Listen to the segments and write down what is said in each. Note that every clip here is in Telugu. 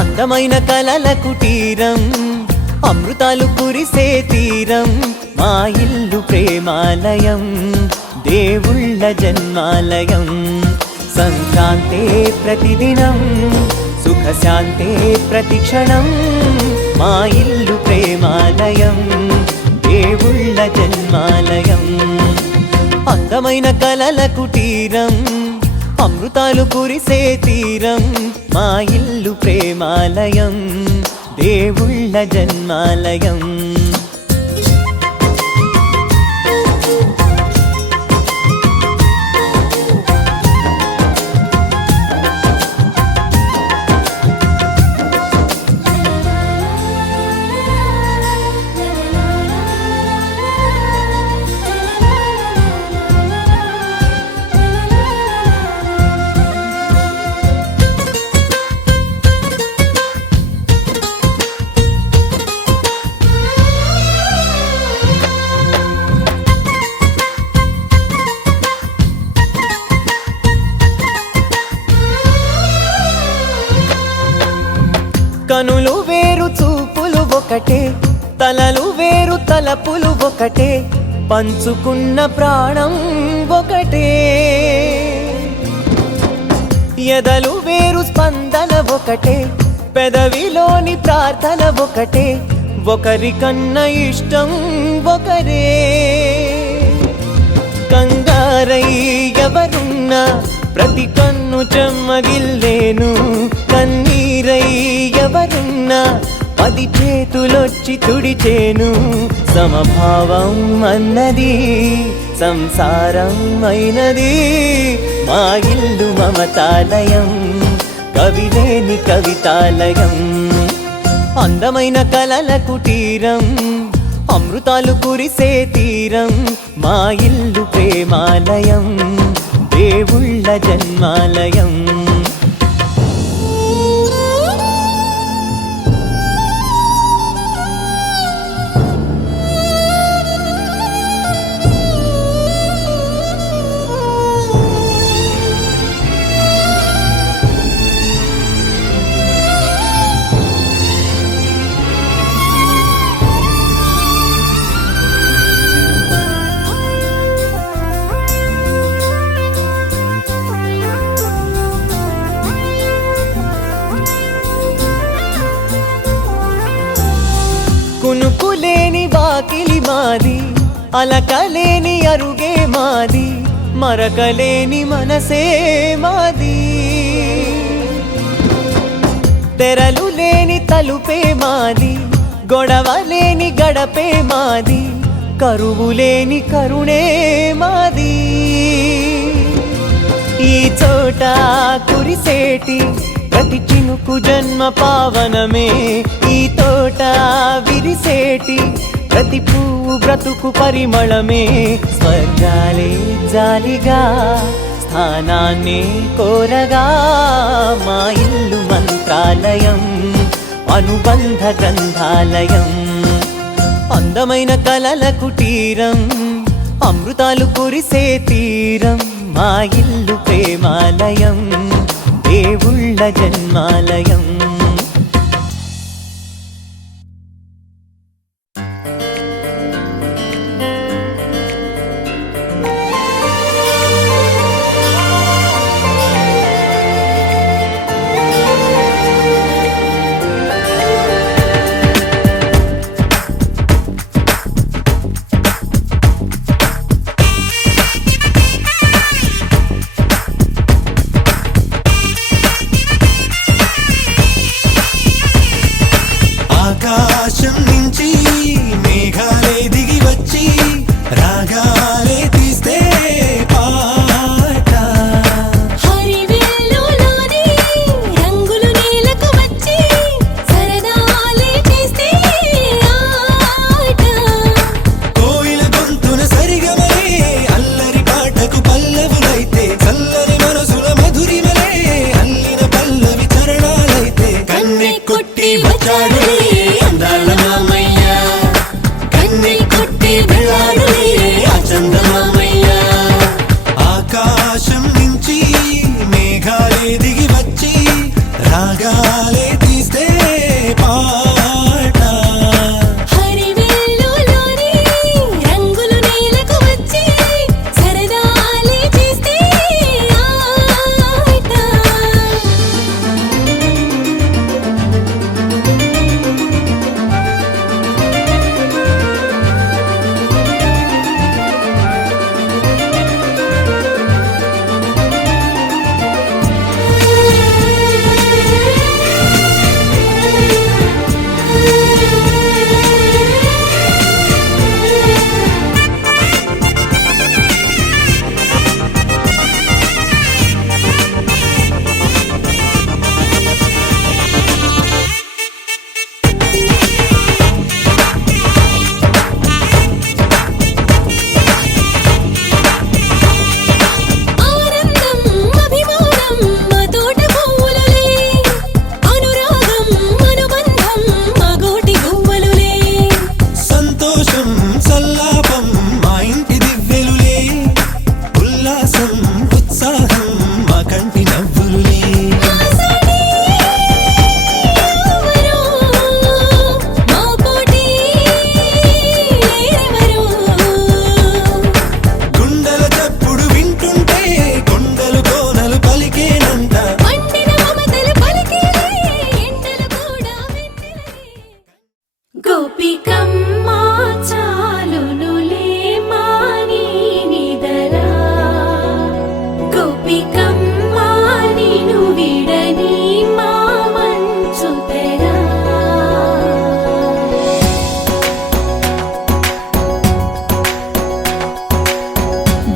అందమైన కలల కుటీరం, అమృతాలు కురిసే తీరం, మా ఇల్లు ప్రేమాలయం, దేవుళ్ళ జన్మాలయం. సంక్రాంతే ప్రతిదినం, సుఖశాంతే ప్రతిక్షణం, మా ఇల్లు ప్రేమాలయం, దేవుళ్ళ జన్మాలయం. అందమైన కలల కుటీరం, అమృతాలు కురిసే తీరం, మా ఇల్లు ప్రేమాలయం, దేవుళ్ళ జన్మాలయం. కనులు వేరు చూపులు ఒకటే, తలలు వేరు తలపులు ఒకటే, పంచుకున్న ప్రాణం ఒకటే. ఎదలు వేరు స్పందన ఒకటే, పెదవిలోని ప్రార్థన ఒకటే, ఒకరికన్నా ఇష్టం ఒకరే. కంగారై ఎవరున్నా ప్రతి కన్ను చెమ్మగిల్లేను, కన్నీరై ఎవరున్నా 10 చేతులొచ్చి తుడిచేను. సమభావం అన్నది సంసారం అయినది, మా ఇల్లు మమతాలయం, కవిలేని కవితాలయం. అందమైన కలల కుటీరం, అమృతాలు కురిసే తీరం, మా ఇల్లు ప్రేమాలయం, దేవుళ్ళ జన్మాలయం. కునుకులేని వాకిలి మాది, అలకలేని అరుగే మాది, మరకలేని మనసే మాది. తెరలు లేని తలుపే మాది, గొడవలేని గడపే మాది, కరువులేని కరుణే మాది. ఈ చోట కురిసేటి ప్రతి చినుకు జన్మ పావనమే, ఈ తోట విరిసేటి ప్రతి పువ్వు బ్రతుకు పరిమళమే. స్వర్గాలే జాలిగా స్థానాన్ని కోరగా, మా ఇల్లు మంత్రాలయం, అనుబంధ గ్రంథాలయం. అందమైన కలల కుటీరం, అమృతాలు కురిసే తీరం, మా ఇల్లు ప్రేమాలయం, దేవుళ్ళ జన్మాలయం.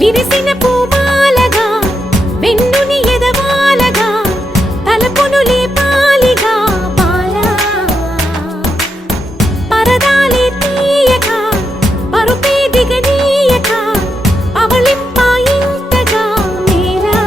విరిసిన పూమాలగా వెన్నుని ఎదవాలగా తలపును లేపాలిగా బాలా పరదాలే తీయక పరుపే దిగనీయక అవలింపాయింతగా మేరా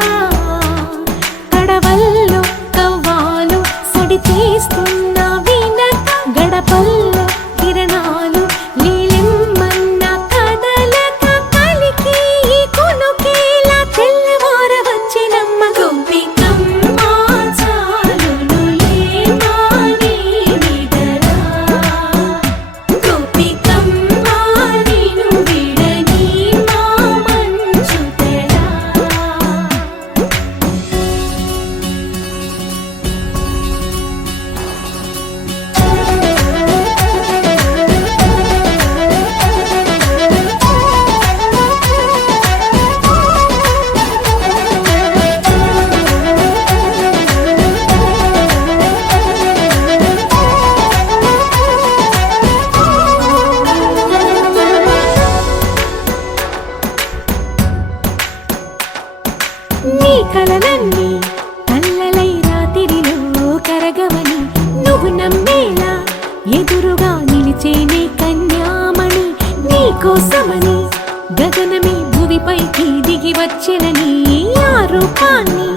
కడవల్లో కవ్వాలు సడి చేస్తున్న వినక గడపల్లో కిరణాలు నీలిమ్మన్న కదలక కలికి ఈ కొనుకేలా తెల్లవార వచ్చినమ్మ గోపికమ్మ చాలునులే మాని నిదరా గోపికమ్మ నిను విడని మా మంచు తెరా నీ కలలన్నీ కల్లలై రాత్రిలో కరగవని నువ్వు నమ్మేలా ఎదురుగా నిలిచేనే కన్యామణి నీ కోసమని గగనమే భువిపైకి దిగి వచ్చెనని ఆ రూపాన్ని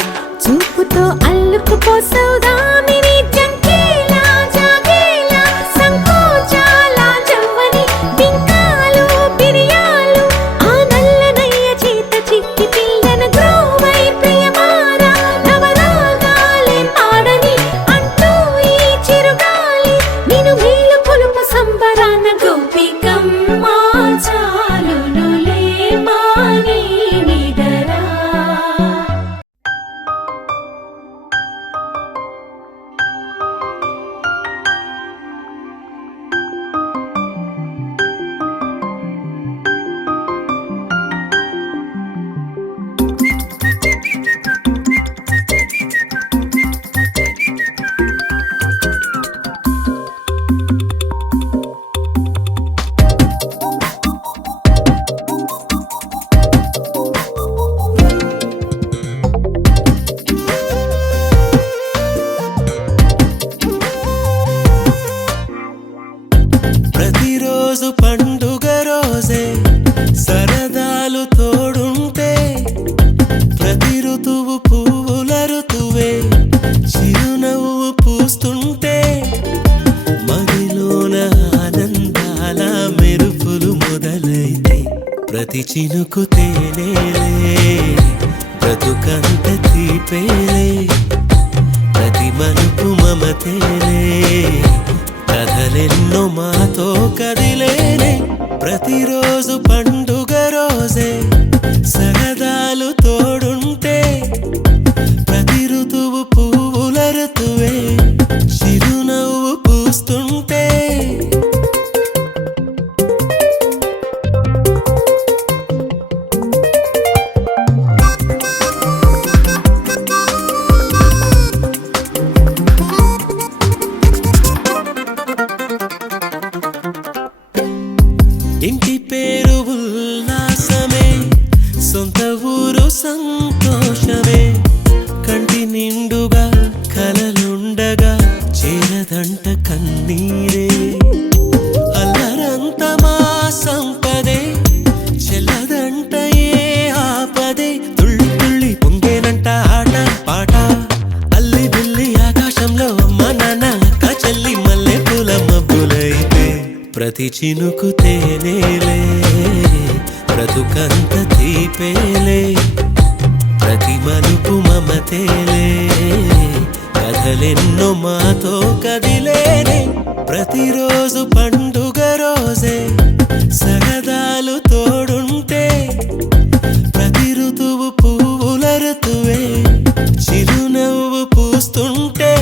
చూపుతో అల్లుకుపోసౌదామిని జంకేలా జాగేలా సంకోచాల జవ్వని బింకాలు బిరియాలు ఆ నల్లనయ్య చేత చిక్కి పిల్లన గ్రోవై ప్రియమారా నవరాగాలే పాడని అంటూ ఈ చిరుగాలి నిన్ను మేలు కొలుపు సంబరాన గోపికమ్మ చాలునులే మాని నిదరా ప్రతిరోజు పండుగ రోజే సరదాలు తోడుంటే ప్రతి ఋతువు పువ్వుల ఋతువే చిరునవ్వు పూస్తుంటే మదిలోన ఆనందాల మెరుపులు మొదలైతే ప్రతి చినుకు తేనేలే బ్రతుకంత తీపేలే ప్రతి మలుపు మమతేలే కథలెన్నో మాతో కదిలేనే ప్రతిరోజు పండుగ రోజే సరదాలు తోడుంటే ప్రతి ఋతువు పువ్వుల ఋతువే చిరునవ్వు పూస్తుంటే ఇంటి పేరు ఉల్లాసమే సొంత ఊరు సంతోషమే కంటి నిండుగా కలలుండగా చేరదంట కన్నీరే అల్లరంత మా సంపదే చెల్లదంట ఏ ఆపదే తుళ్ళి తుళ్ళి పొంగేనంట ఆట పాట అల్లి బిల్లి ఆకాశంలో అమ్మ నాన్న అక్క చెల్లి మల్లె పూల మబ్బులైతే ప్రతి చినుకు తేనేలే బ్రతుకంత తీపేలే ప్రతి మలుపు మమతేలే కథలెన్నో మాతో కదిలేనే ప్రతిరోజు పండుగ రోజే సరదాలు తోడుంటే ప్రతి ఋతువు పువ్వుల ఋతువే చిరునవ్వు పూస్తుంటే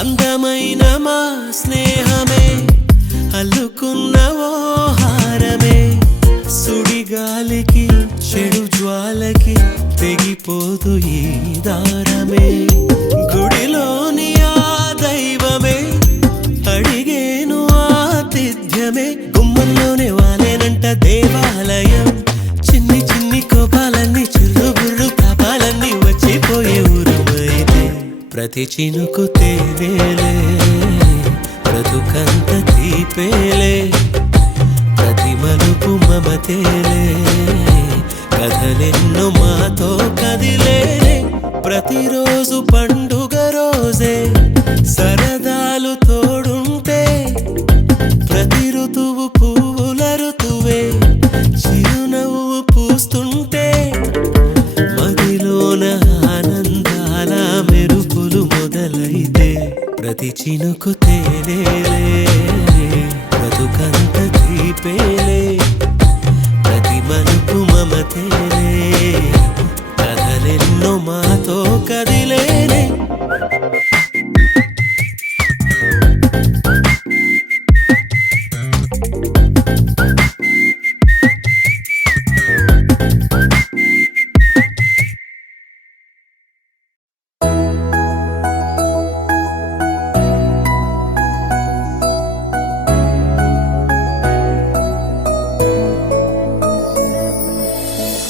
అందమైన మా స్నేహమే అల్లుకున్న ఓ గాలికి చెడు జ్వాలకి తెగిపోదు ఈ దారమే గుడిలోని ఆ దైవమే అడిగేను ఆతిథ్యమే గుమ్మంలోనే వాలేనంట దేవాలయం చిన్ని చిన్ని కోపాలన్నీ చిరుబుర్రు పాపాలన్నీ వచ్చిపోయే ఊరుమైతే ప్రతి చినుకు తేనేలే బ్రతుకంత తీపేలే ప్రతి మలుపు మమతేలే కథలెన్నో మాతో కదిలేలే ప్రతిరోజు పండుగ రోజే సరదాలు తోడుంటే ప్రతి ఋతువు పువ్వుల ఋతువే చిరునవ్వు పూస్తుంటే మదిలోన ఆనందాల మెరుపులు మొదలైతే ప్రతి చినుకు తేనేలే బ్రతుకంత తీపేలే ప్రతి మలుపు మమతేలే కథలెన్నో మాతో కదిలేలే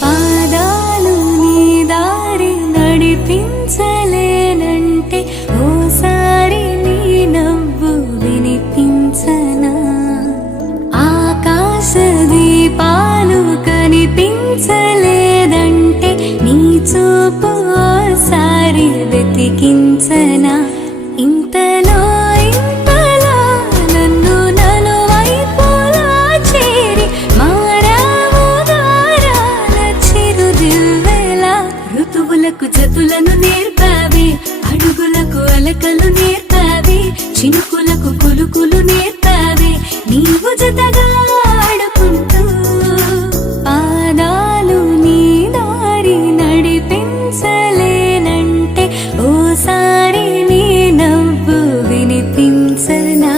పాదాలు నీ దారి నడిపించలేనంటే ఓసారి నీ నవ్వు వినిపించనా ఆకాశ దీపాలు కనిపించలేదంటే నీ చూపు ఓసారి వెతికించనా ఇంతలో ఇంతలో నన్ను నలువైపులా చేరి మారావు దారాల చిరుదివ్వెలా ఋతువులకు జతులను నేర్పావి అడుగులకు అలకలు నేర్పావి చినుకులకు కులుకులు నేర్పావి నీవు జతగా ఆడుకుంటూ పాదాలు నీ దారి నడిపించలేనంటే ఓసారి నీ నవ్వు వినిపించనా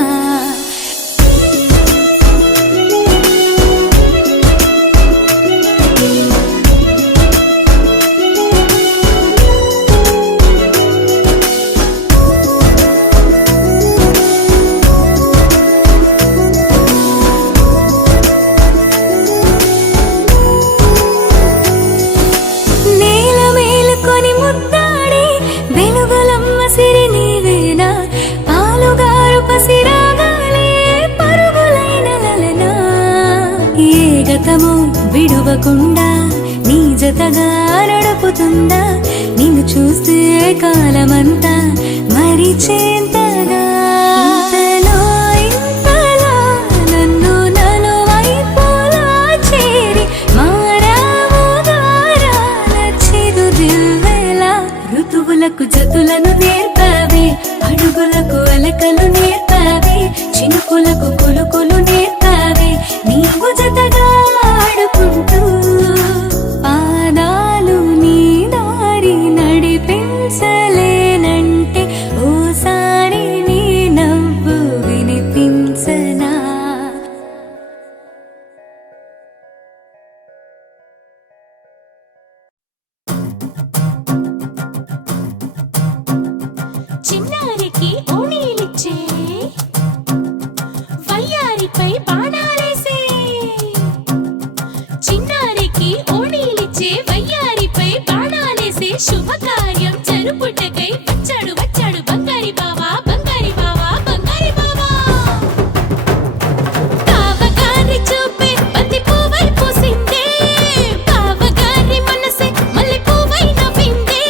నేల మేలుకొని ముద్దాడి వెలుగులమ్మ సిరి నీవేనా పాలుగారు పసిరాగాలే పరుగులైన లలనా ఏ గతము విడువకుండా నీ జతగా నడుపుతుందా నిన్ను చూస్తే కాలమంతా మరిచేంతగా ఇంతలో ఇంతలో నన్ను నలువైపులా చేరి మారావు దారాల చిరుదివ్వెలా ఋతువులకు జతులను నేర్పావి అడుగులకు అలకలు నేర్పావి చినుకులకు కులుకులు నేర్పావి నీవు జతగా ఆడుకుంటూ పాదాలు నీ దారి నడిపించలేనంటే ఓసారి నీ నవ్వు వినిపించనా చిన్నారికి ఓణీలిచ్చే వయ్యారిపై బాణాలేసే చిన్నారికి ఓణీలిచ్చే వయ్యారిపై బాణాలేసే శుభకార్యం జరుపుటకై వచ్చాడు వచ్చాడు బంగారి బావా బంగారి బావా బంగారి బావా బావగారి చూపే బంతి పువ్వై పూసిందే బావగారి మనసే మల్లె పువ్వై నవ్విందే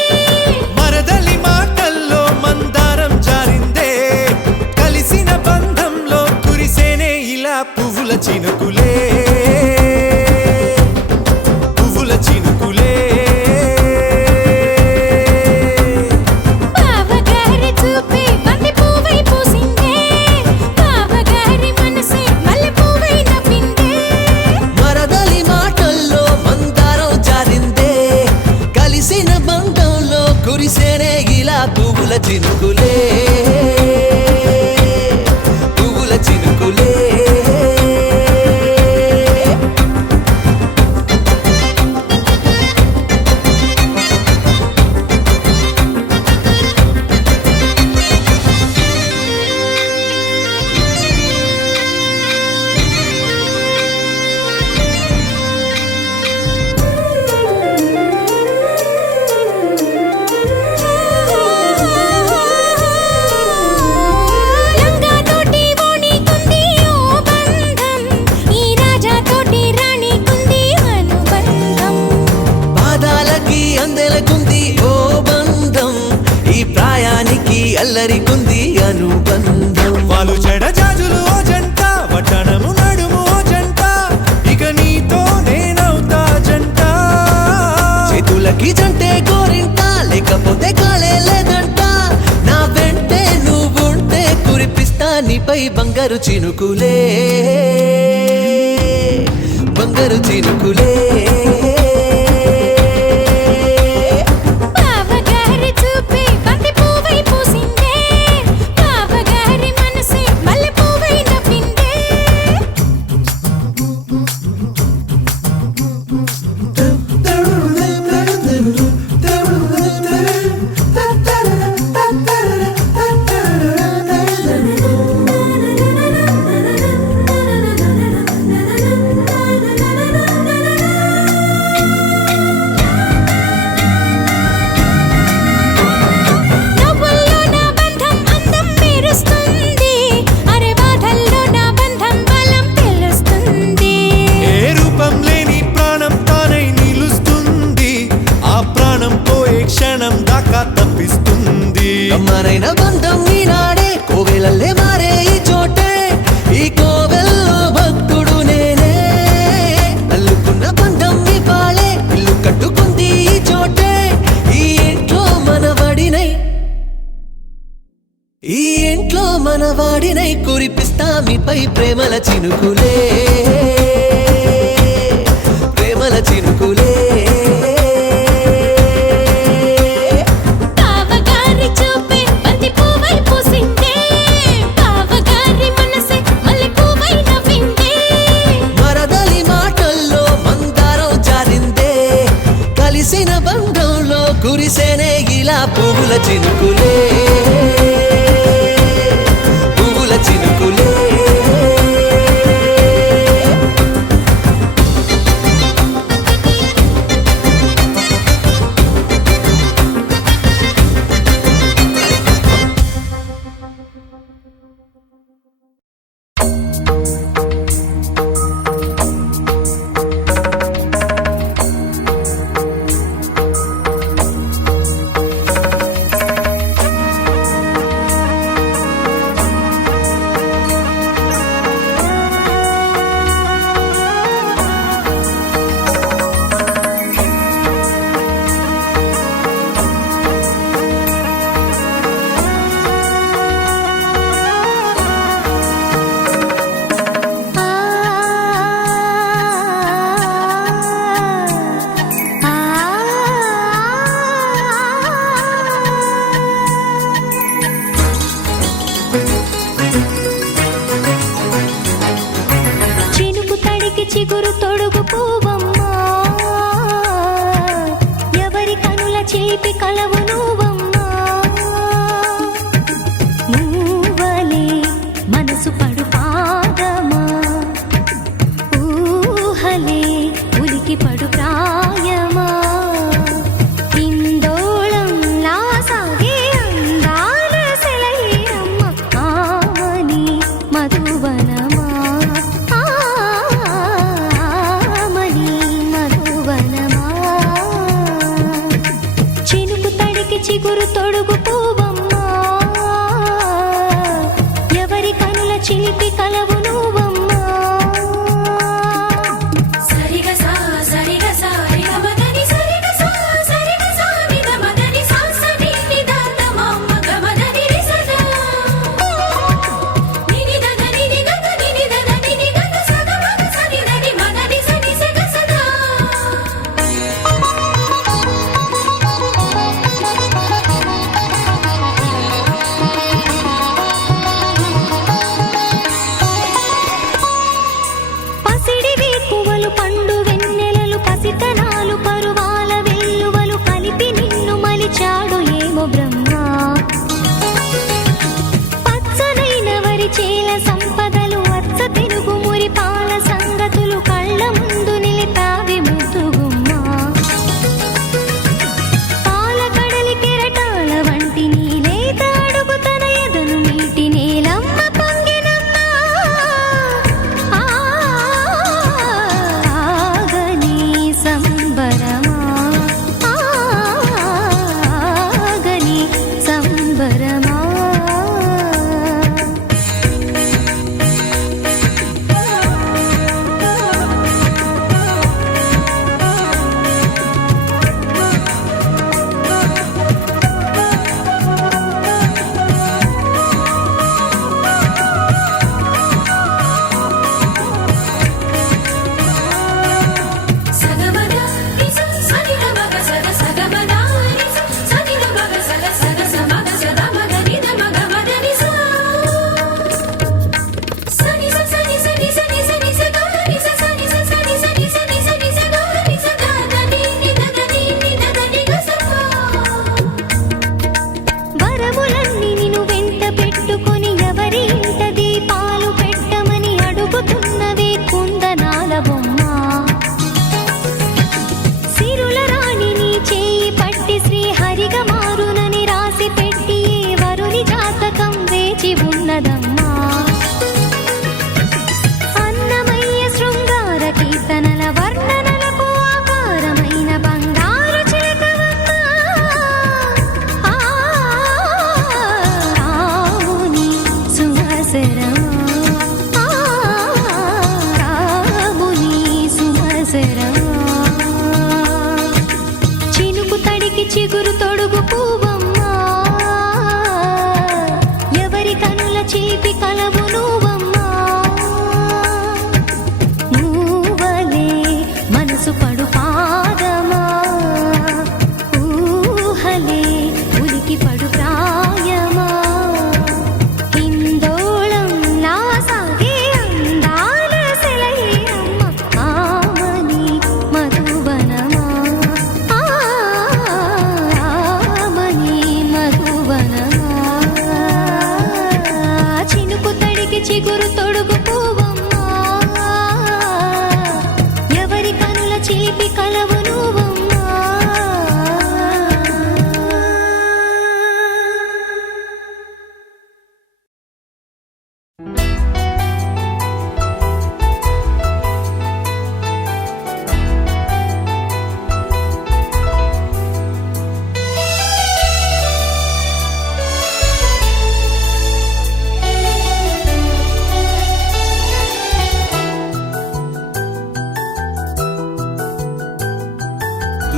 మరదలి మాటల్లో మందారం జారిందే కలిసిన బంధంలో కురిసేనే ఇలా పువ్వుల చినుకులే పువ్వుల చినుకులే ఇద్దరికుంది అనుబంధం. వాళ్ళు చెడజాజులు ఓ జంట, వటనము నడుము ఓ జంట, ఇక నీతో నేనవుతా జంట. చేతులకి జంటే గోరింట, లేకపోతే కాలే లేదంట. నా వెంటే నువ్వుంటే కురిపిస్తా నీపై బంగారు చినుకులే, బంగారు చినుకులే. బావగారి చూపే బంతి పువ్వై పూసిందే, బావగారి మనసే మల్లె పువ్వై నవ్విందే. నవ్వుల్లో నా బంధం అందం మెరుస్తుంది, అరే బాధల్లో నా బంధం బలం తెలుస్తుంది. ఏ రూపం లేని ప్రాణం తానై నిలుస్తుంది, ఆ ప్రాణం పోయే క్షణం దాకా తప్పిస్తుంది. అమ్మనైన బంధం ఈనాడే కోవెలల్లే మారే ఈ చోటే, ఈ కోవెల్లో భక్తుడు నేనే. అల్లుకున్న బంధం ఇవాళే ఇల్లు కట్టుకుంది ఈ చోటే, ఈ ఇంట్లో మనవాడినై, ఈ ఇంట్లో మనవాడినై కురిపిస్తా మీపై ప్రేమల చినుకులే, ప్రేమల చినుకులే. బావగారి చూపే బంతి పువ్వై పూసిందే, బావగారి మనసే మల్లె పువ్వై నవ్విందే. మరదలి మాటల్లో మందారం జారిందే, కలిసిన బంధంలో కురిసేనే ఇలా పువ్వుల చినుకులే, పువ్వుల చినుకులే. చినుకు తడికి చిగురు తొడుగు పువ్వమ్మా, ఎవరి కనుల చేపి కలవు నువ్వమ్మా. నువ్వలే మనసు పడు పాదమా, ఊహలే ఉలికి పడు ప్రాయమా. ఇందోళంలా సాగే అందాల సెలయేరమ్మ, ఆమని మధువనమా, ఆమని మధువనమా. చినుకు తడికి చిగురు తొడుగు పువ్వమ్మా, ఎవరి కనుల చిలిపి కలవు నువ్వమ్మా. సరిగా సా సరిగా సా రిగ మదని సరిగా సా సరిగా సా నిద మదని సా సని నిదాన మమ్మ గమదని రిసదా నిని దద నిని దద నిని దద నిని దద సద మగ సని దని మదని సని సగ సదా. పసిడివి పువ్వులు పండు వెన్నెలలు పసితనాలు పరువాల వెల్లువలు కలిపి నిన్ను మలిచాడు ఏమో బ్రహ్మ. పచ్చనైన వరి చేల సంపదలు అచ్చ తెలుగు మురి పాల సంగతులు కళ్ళ ముందు నిలితావి ముద్దుగుమ్మా. పాల కడలి కెరటాల వంటి నీలేత అడుగు తన ఎదను నీటి నేలమ్మ పొంగినమ్మా. ఆగని సంబరమా, ఆగని సంబరమా. పడు పాదమా ఊహలే ఉలికి పడు ప్రాయమా హిందోళం నా సాగే అందాల సెలయేరమ్మ ఆమని మధువనమా ఆమని మధువనమా చినుకు తడికి చిగురు తొడుగు పువ్వమ్మా ఎవరి కనుల చిలిపి కలవు నువ్వమ్మా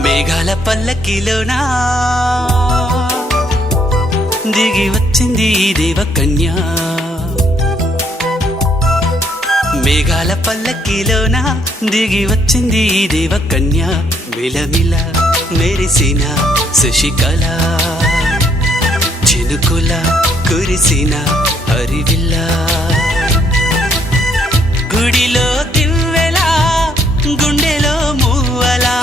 మేఘాల పల్లకిలోనా దిగి వచ్చింది ఈ దేవకన్య మేఘాల పల్లకిలోనా దిగి వచ్చింది ఈ దేవకన్య మిలమిల మెరిసిన శశికళ చినుకుల కురిసిన హరివిల్ల గుడిలో దివ్వెలా గుండెలో మూవలా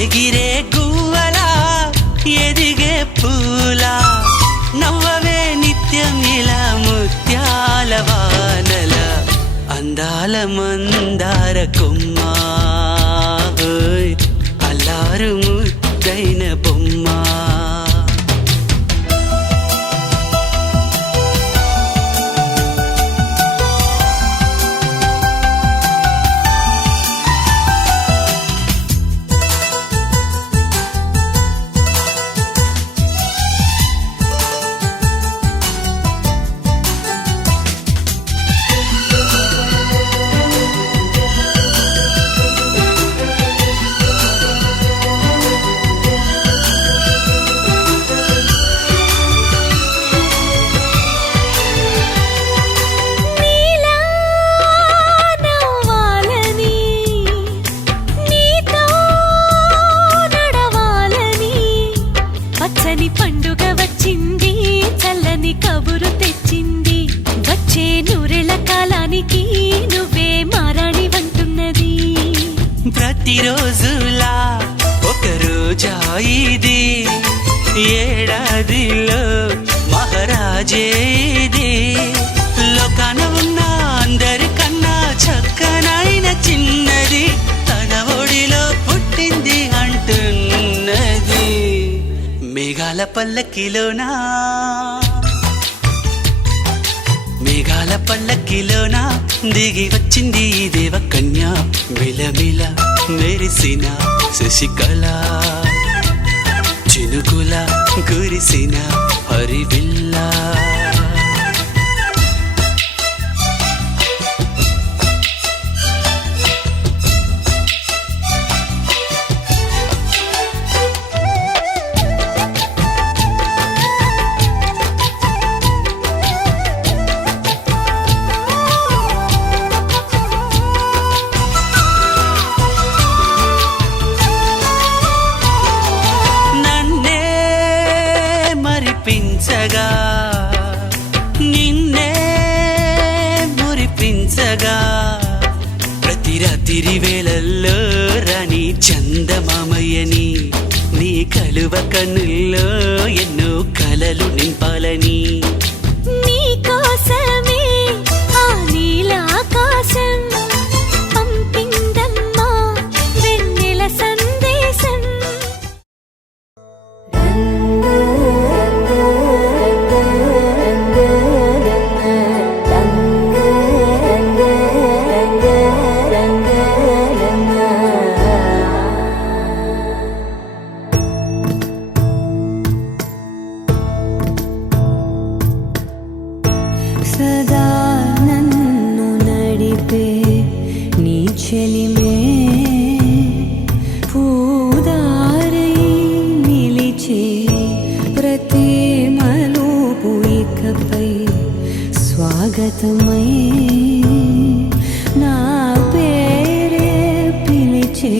ఎగిరే గువ్వలా ఎదిగే పూలా నవ్వవే నిత్యం ఇలా ముత్యాల వానల అందాల మందార కొమ్మ అల్లారు ముద్దైన బొమ్మ నీలా నవ్వాలని నీతో నడవాలని పచ్చని పండుగ వచ్చింది చల్లని కబురు తెచ్చింది వచ్చే నూరెళ్ళ కాలానికి నువ్వే మారాణి వంటున్నది ప్రతిరోజులా ఒక రోజా ఇది ఏడాదిలో మహారాజే ఇది లోకాన ఉన్న అందరికన్నా చక్కనైన చిన్నది తన ఒడిలో పుట్టింది అంటున్నది మేఘాల పల్లకిలోనా మేఘాల పల్లకిలోనా దిగి వచ్చింది ఈ దేవకన్య మిలమిల మెరిసిన శశికళ చినుకుల కురిసిన హరివిల్ల నన్నే మరిపించగా నిన్నే మురిపించగా ప్రతి రాత్రి వేళల్లో రాణి చందమామయ్యని నీ కలువ కన్నుల్లో ఎన్నో కలలు నింపాలని నీ కోసమే ఆ నీలాకాశం పంపిందమ్మా వెన్నెల సందేశం సదా నన్ను నడిపే నీ చెలిమే పూదారై నిలిచే ప్రతి మలుపు ఇకపై స్వాగతమై నా పేరే పిలిచే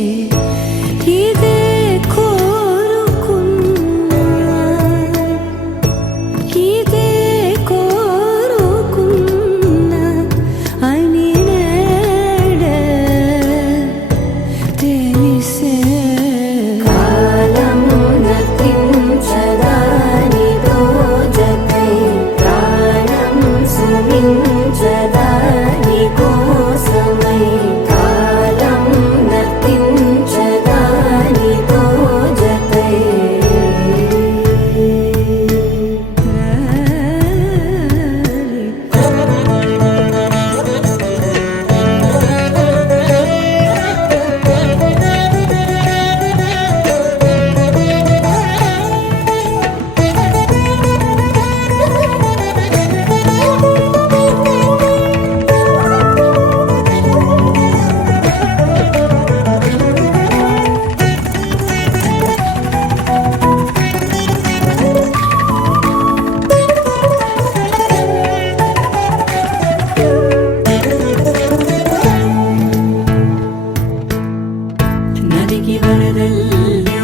మదికి వరదల్లే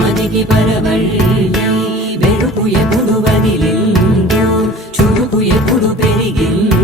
మదికి పరవళ్ళే వెలుపు ఎప్పుడు వదిలిందో చురుకు ఎప్పుడు పెరిగిందో